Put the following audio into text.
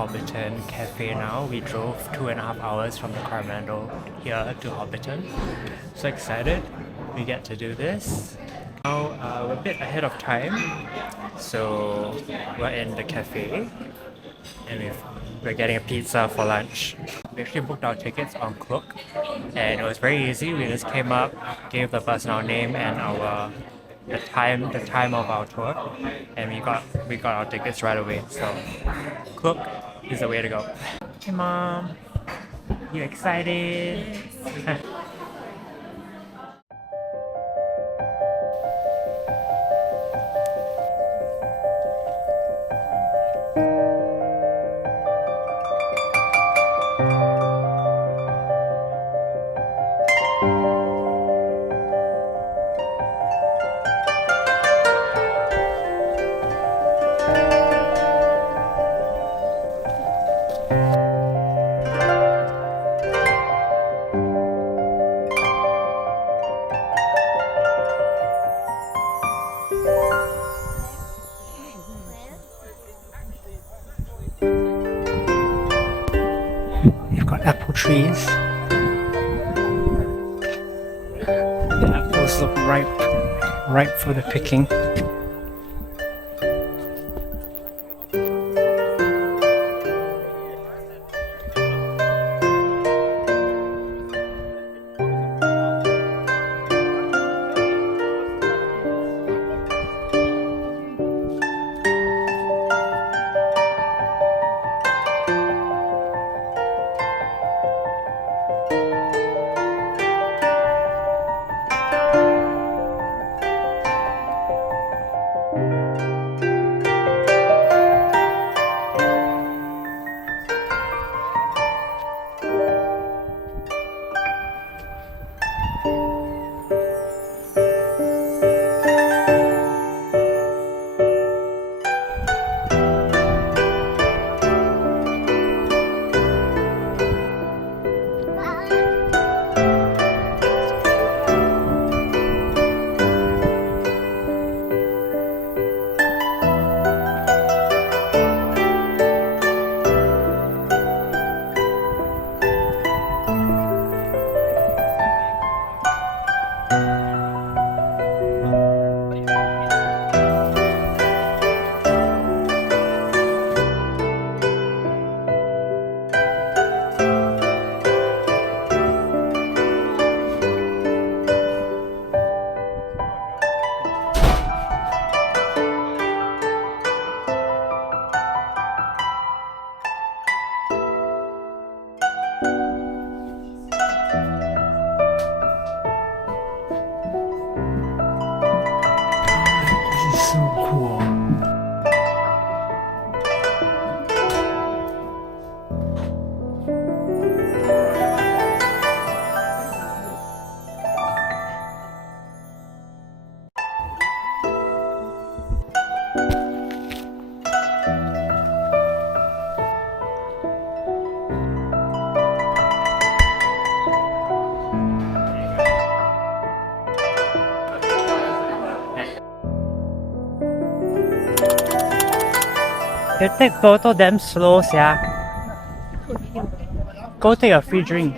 Hobbiton Cafe now. We drove 2.5 hours from the Coromandel here to Hobbiton. So excited we get to do this. Now we're a bit ahead of time, so we're in the cafe and we're getting a pizza for lunch. We actually booked our tickets on Klook and it was very easy. We just came up, gave the person our name and the time of our tour, and we got our tickets right away. So Klook is the way to go. Hey mom, you excited? Yes. You've got apple trees. The apples look ripe for the picking. So cool. You take photo damn slow, sia. Go take a free drink.